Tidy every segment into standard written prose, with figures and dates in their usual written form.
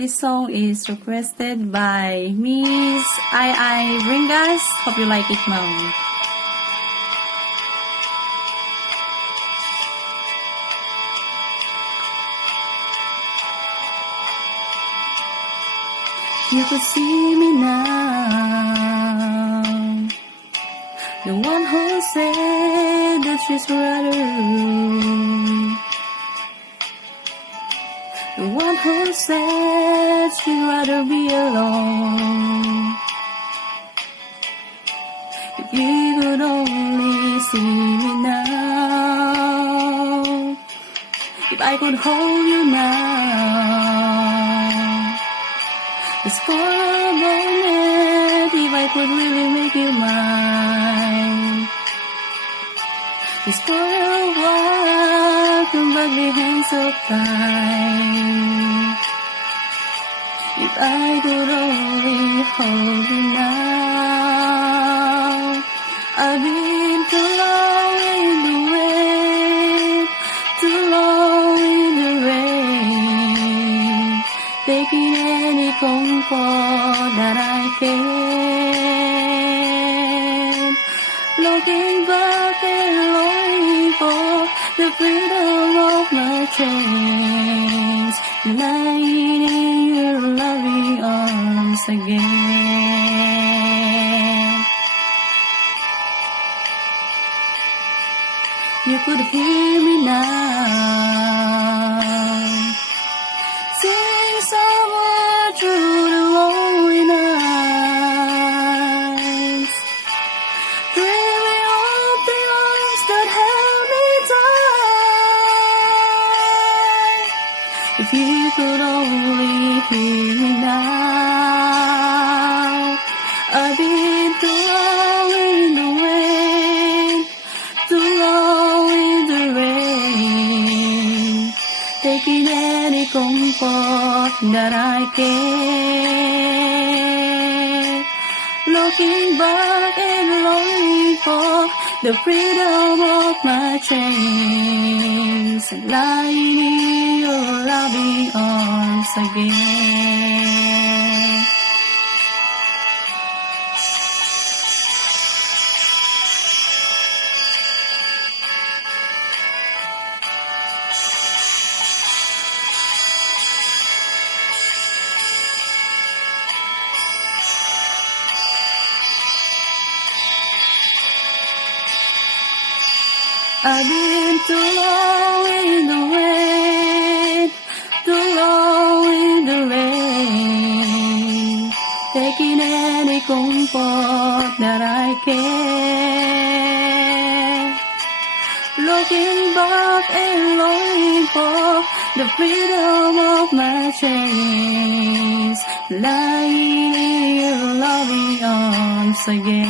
This song is requested by Miss I Ringas. Hope you like it, Mom. You could see me now, the one who said that she's rather, the one who said she'd rather be alone. If you could only see me now, if I could hold you now, just for a moment, if I could really make you mine, just for a while, come back the hands of time. If I could only hold you now, I've been too long in the rain, too long in the rain, taking any comfort that I can, looking back and longing for the freedom of my chains, lying in your loving arms again. You could hear me now, sing somewhere through the lonely nights, dreaming of the arms that held me tight. If you could only hear me now, I've been too long in the rain, too long in the rain, taking any comfort that I can, looking back and longing for the freedom of my chains, lying in your loving arms again. I've been too long in the rain, too long in the rain, taking any comfort that I can, looking back and longing for the freedom of my chains, lying in your loving arms again.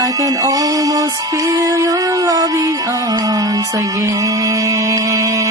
I can almost feel your loving arms again.